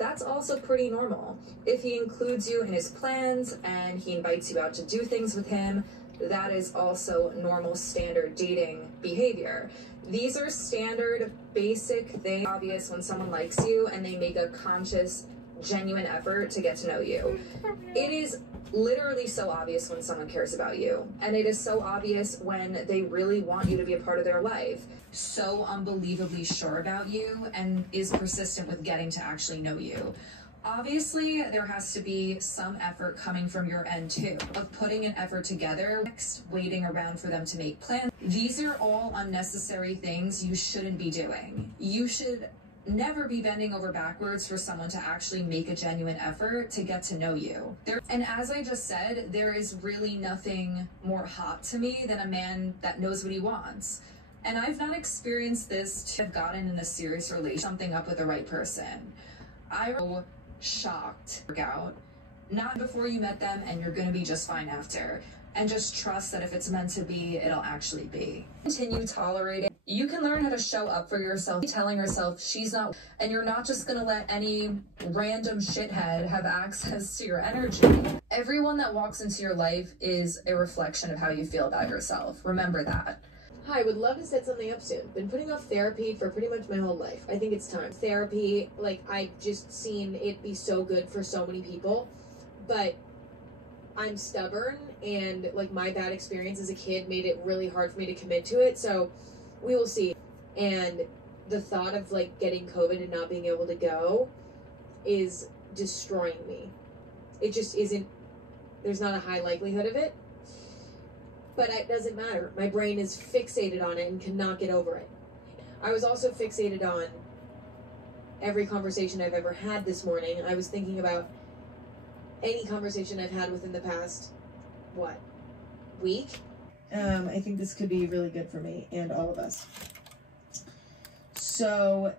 that's also pretty normal. If he includes you in his plans and he invites you out to do things with him, that is also normal standard dating behavior. These are standard basic things, obvious when someone likes you and they make a conscious, genuine effort to get to know you. It is literally so obvious when someone cares about you, and it is so obvious when they really want you to be a part of their life, so unbelievably sure about you, and is persistent with getting to actually know you. Obviously, there has to be some effort coming from your end too, of putting an effort together, waiting around for them to make plans. These are all unnecessary things you shouldn't be doing. You should never be bending over backwards for someone to actually make a genuine effort to get to know you. And as I just said, there is really nothing more hot to me than a man that knows what he wants. And I've not experienced this to have gotten in a serious relationship, something up with the right person. I was shocked. Out, not before you met them, and you're gonna be just fine after. And just trust that if it's meant to be, it'll actually be. Continue tolerating. You can learn how to show up for yourself, telling yourself she's not, and you're not just gonna let any random shithead have access to your energy. Everyone that walks into your life is a reflection of how you feel about yourself. Remember that. Hi, would love to set something up soon. Been putting off therapy for pretty much my whole life. I think it's time. Therapy, like, I've just seen it be so good for so many people, but I'm stubborn, and like my bad experience as a kid made it really hard for me to commit to it, so we will see. And the thought of like getting COVID and not being able to go is destroying me. It just isn't, there's not a high likelihood of it, but it doesn't matter. My brain is fixated on it and cannot get over it. I was also fixated on every conversation I've ever had this morning. I was thinking about any conversation I've had within the past, what, week? I think this could be really good for me and all of us. So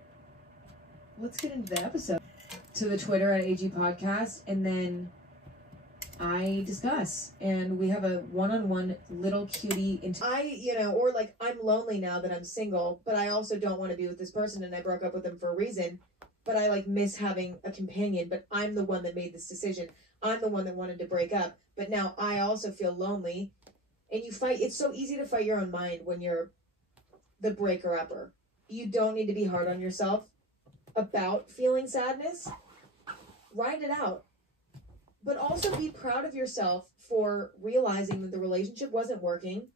let's get into the episode. To the Twitter at AG Podcast, and then I discuss, and we have a one-on-one little cutie or like, I'm lonely now that I'm single, but I also don't want to be with this person, and I broke up with them for a reason, but I like miss having a companion, but I'm the one that made this decision. I'm the one that wanted to break up, but now I also feel lonely. And you fight. It's so easy to fight your own mind when you're the breaker-upper. You don't need to be hard on yourself about feeling sadness. Write it out. But also be proud of yourself for realizing that the relationship wasn't working,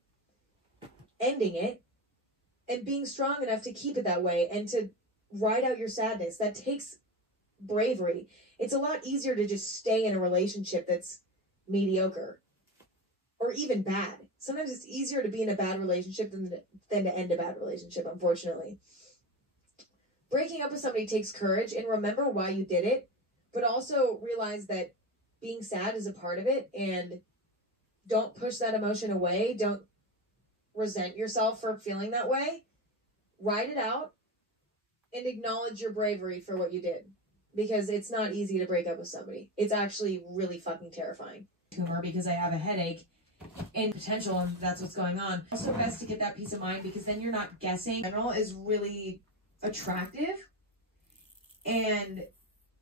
ending it, and being strong enough to keep it that way and to write out your sadness. That takes bravery. It's a lot easier to just stay in a relationship that's mediocre or even bad. Sometimes it's easier to be in a bad relationship than to end a bad relationship, unfortunately. Breaking up with somebody takes courage, and remember why you did it, but also realize that being sad is a part of it, and don't push that emotion away. Don't resent yourself for feeling that way. Write it out and acknowledge your bravery for what you did, because it's not easy to break up with somebody. It's actually really fucking terrifying. Tumor because I have a headache and potential, and that's what's going on. Also best to get that peace of mind, because then you're not guessing. General is really attractive and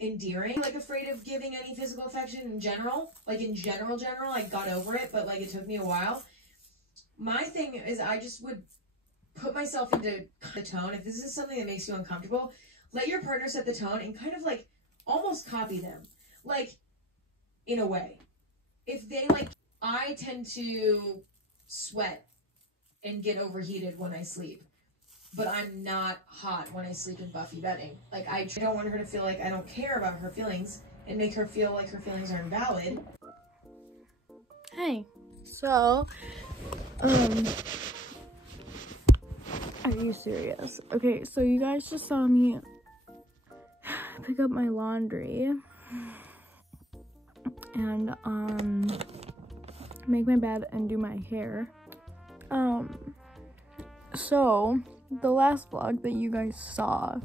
endearing. Like, afraid of giving any physical affection in general. Like, in general, I got over it, but like it took me a while. My thing is, I just would put myself into the tone. If this is something that makes you uncomfortable, let your partner set the tone and kind of like almost copy them. Like, in a way. If they like, I tend to sweat and get overheated when I sleep, but I'm not hot when I sleep in Buffy bedding. Like, I don't want her to feel like I don't care about her feelings and make her feel like her feelings are invalid. Hey, so, are you serious? Okay, so you guys just saw me pick up my laundry and, make my bed and do my hair. So, the last vlog that you guys saw,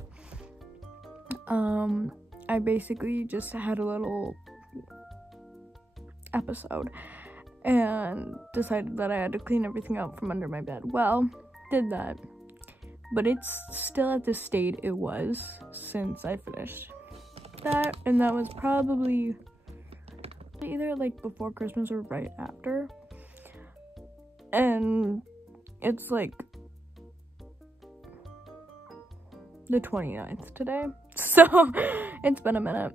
I basically just had a little episode and decided that I had to clean everything out from under my bed. Well, did that, but it's still at the state it was since I finished. that, and that was probably either like before Christmas or right after. And it's like the 29th today, so it's been a minute.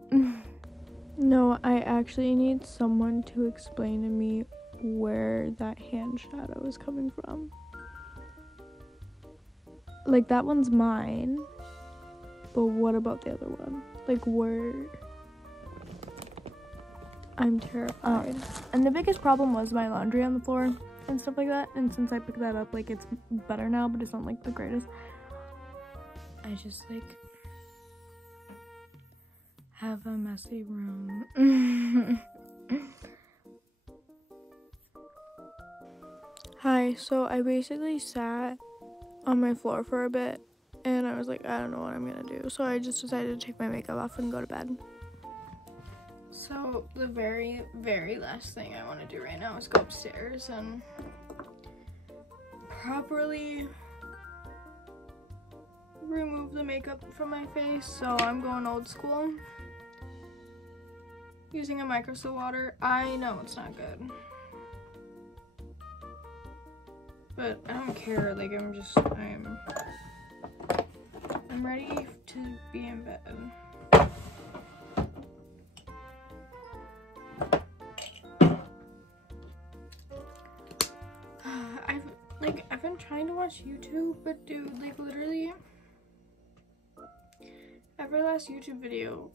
No, I actually need someone to explain to me where that hand shadow is coming from. Like, that one's mine, but what about the other one? Like, where? I'm terrified. And the biggest problem was my laundry on the floor and stuff like that, and since I picked that up, like, it's better now, but it's not like the greatest. I just like have a messy room. Hi, so I basically sat on my floor for a bit and I was like, I don't know what I'm gonna do, so I just decided to take my makeup off and go to bed. So the very last thing I want to do right now is go upstairs and properly remove the makeup from my face. So I'm going old school, using a microsoft water. I know it's not good, but I don't care. Like, I'm ready to be in bed. I've been trying to watch YouTube, but dude, like, literally every last YouTube video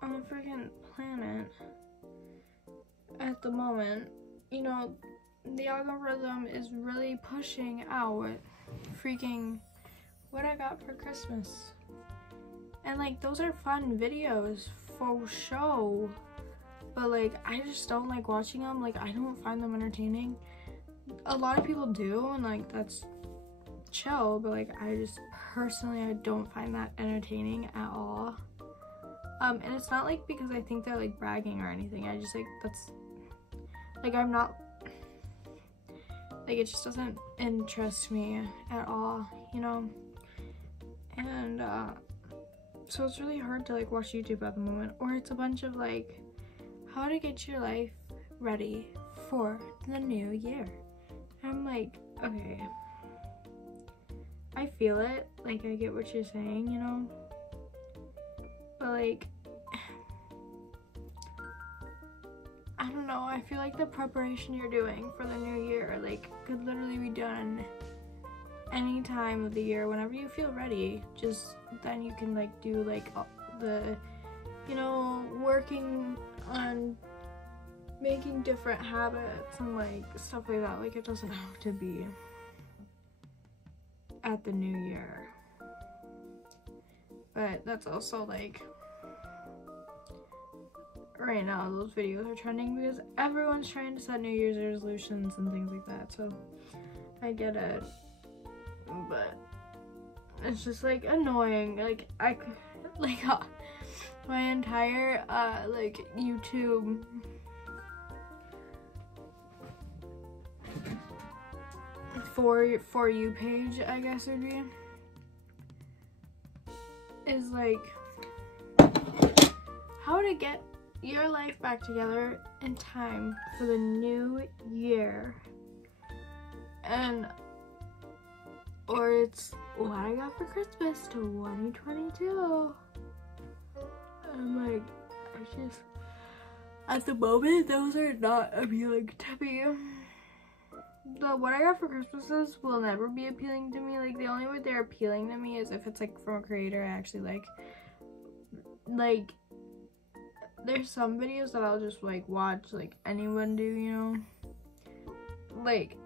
on the freaking planet at the moment, you know, the algorithm is really pushing out freaking what I got for Christmas. And like, those are fun videos for show, but like, I just don't like watching them. Like, I don't find them entertaining. A lot of people do, and like, that's chill, but like, I just personally, I don't find that entertaining at all. And it's not like because I think they're like bragging or anything. I just like, that's like, I'm not like, it just doesn't interest me at all, you know. And so it's really hard to like watch YouTube at the moment, or it's a bunch of like how to get your life ready for the new year. I'm like, okay, I feel it, like, I get what you're saying, you know, but like, I don't know, I feel like the preparation you're doing for the new year, like, could literally be done any time of the year, whenever you feel ready. Just then you can like do like the, you know, working on making different habits and like stuff like that. Like, it doesn't have to be at the new year, but that's also like, right now those videos are trending because everyone's trying to set New Year's resolutions and things like that, so I get it, but it's just like annoying. Like, I like my entire like YouTube for you page, I guess it would be, is like how to get your life back together in time for the new year, and or it's what I got for Christmas 2022. I'm like, I just, at the moment, those are not appealing to me. The what I got for Christmases will never be appealing to me. Like, the only way they're appealing to me is if it's like from a creator I actually like. Like, there's some videos that I'll just like watch like anyone do, you know, like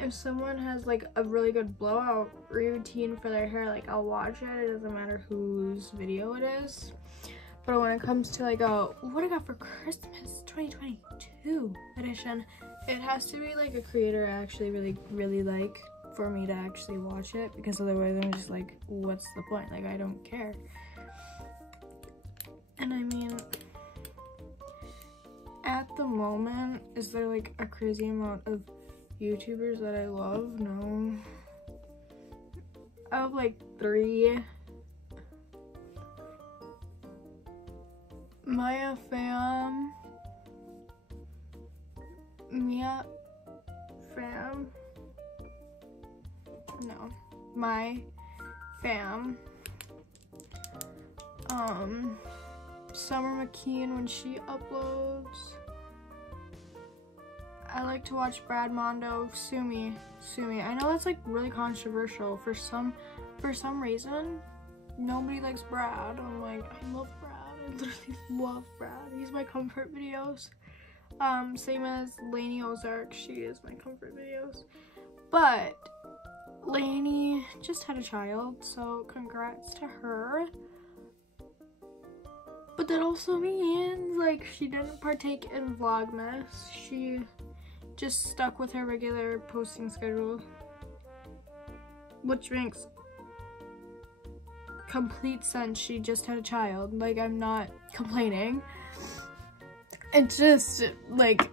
if someone has like a really good blowout routine for their hair, like, I'll watch it. It doesn't matter whose video it is. But when it comes to like a what I got for Christmas 2022 edition, it has to be like a creator I actually really like for me to actually watch it, because otherwise I'm just like, what's the point? Like, I don't care. And I mean, at the moment, is there like a crazy amount of YouTubers that I love? No. I have like 3 Mia fam. Mia fam. No. My fam. Summer McKeon when she uploads. I like to watch Brad Mondo. Sue me. I know that's like really controversial. For some reason, nobody likes Brad. I'm like, I love Brad. I literally love Brad. He's my comfort videos. Same as Lainey Ozark. She is my comfort videos. But Lainey just had a child, so congrats to her. But that also means like she didn't partake in Vlogmas. She just stuck with her regular posting schedule, which makes complete sense. She just had a child. Like, I'm not complaining. It's just like,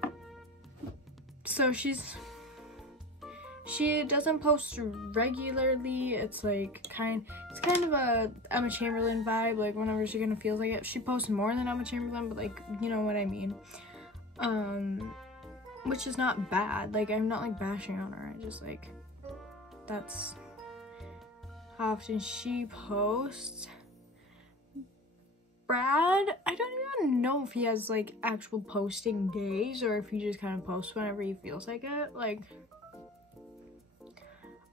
so she doesn't post regularly. It's like it's kind of a Emma Chamberlain vibe. Like, whenever she kind of feels like it, she posts more than Emma Chamberlain, but like, you know what I mean. Which is not bad. Like, I'm not like bashing on her. I just like, that's how often she posts. Brad, I don't even know if he has like actual posting days or if he just kind of posts whenever he feels like it. Like,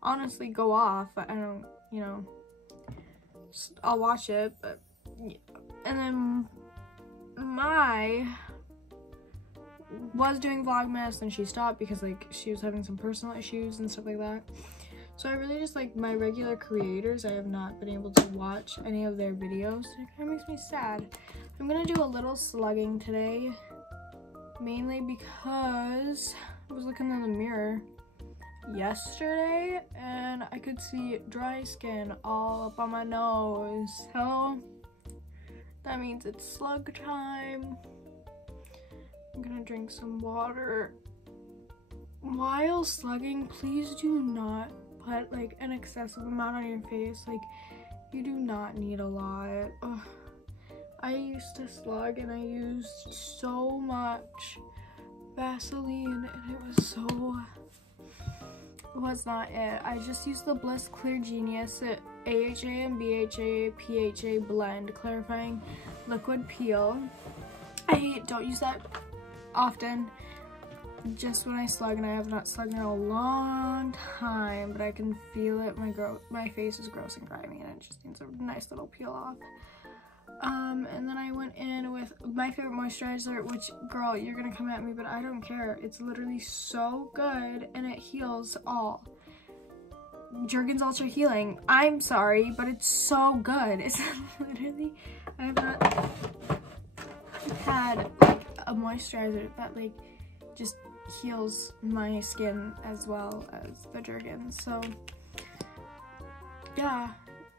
honestly, go off. I don't, you know, I'll watch it, but yeah. And then my was doing Vlogmas and she stopped because like she was having some personal issues and stuff like that. So I really just like my regular creators. I have not been able to watch any of their videos. It kind of makes me sad. I'm gonna do a little slugging today, mainly because I was looking in the mirror yesterday and I could see dry skin all up on my nose. So that means it's slug time. I'm gonna drink some water. While slugging, please do not put like an excessive amount on your face. Like, you do not need a lot. Ugh. I used to slug and I used so much Vaseline and it was not it. I just used the Bliss Clear Genius AHA and BHA PHA blend clarifying liquid peel. I don't use that often, just when I slug, and I have not slugged in a long time, but I can feel it. My face is gross and grimy and it just needs a nice little peel off. And then I went in with my favorite moisturizer, which, girl, you're gonna come at me, but I don't care. It's literally so good and it heals all. Jergens Ultra Healing. I'm sorry, but it's so good. It's literally, I have not had like a moisturizer that like just heals my skin as well as the Jergens. So yeah,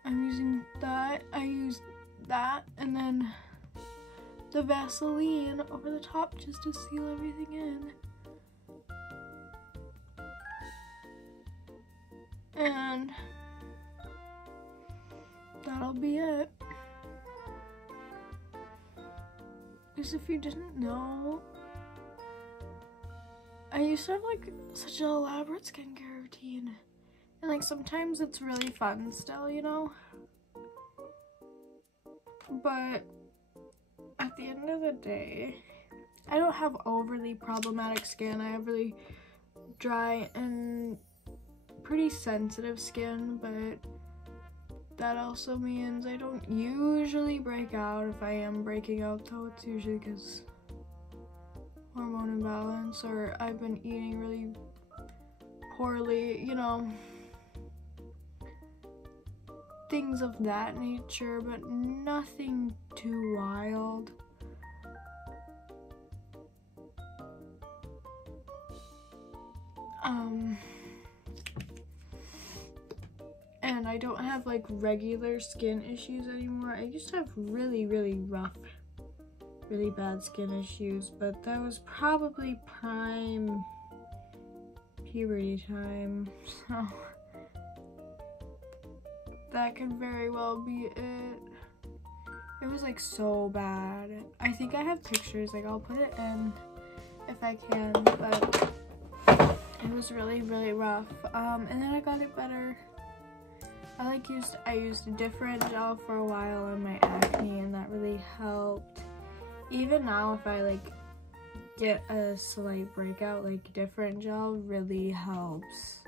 I'm using that. I used that and then the Vaseline over the top just to seal everything in. And that'll be it. Because if you didn't know, I used to have like such an elaborate skincare routine. And like sometimes it's really fun still, you know? But at the end of the day, I don't have overly problematic skin. I have really dry and pretty sensitive skin, but that also means I don't usually break out. If I am breaking out though, it's usually because hormone imbalance or I've been eating really poorly, you know, things of that nature, but nothing too wild. And I don't have like regular skin issues anymore. I used to have really, really rough, really bad skin issues, but that was probably prime puberty time, so that could very well be it. It was like so bad. I think I have pictures, like I'll put it in if I can, but it was really, really rough. And then I got it better. I used a different gel for a while on my acne, and that really helped. Even now, if I like get a slight breakout, like different gel really helps.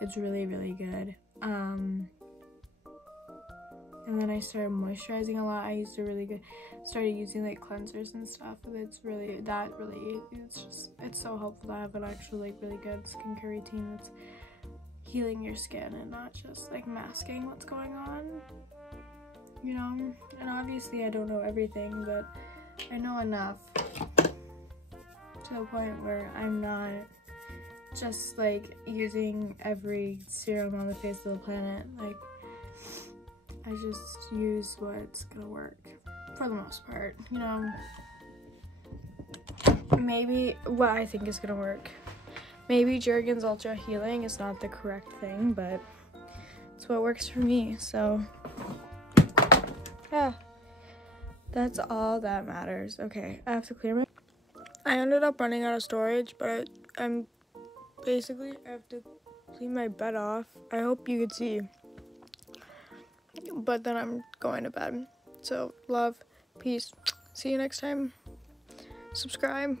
It's really, really good. And then I started moisturizing a lot. I used a really good, started using like cleansers and stuff. And it's so helpful to have an actual like really good skincare routine that's healing your skin and not just like masking what's going on, you know. And obviously I don't know everything, but I know enough to the point where I'm not just like using every serum on the face of the planet. Like, I just use what's gonna work for the most part, you know. Maybe what I think is gonna work. Maybe Jergens Ultra Healing is not the correct thing, but it's what works for me. So yeah, that's all that matters. Okay, I have to clear my. I ended up running out of storage, but I have to clean my bed off. I hope you could see. But then I'm going to bed. So love, peace. See you next time. Subscribe.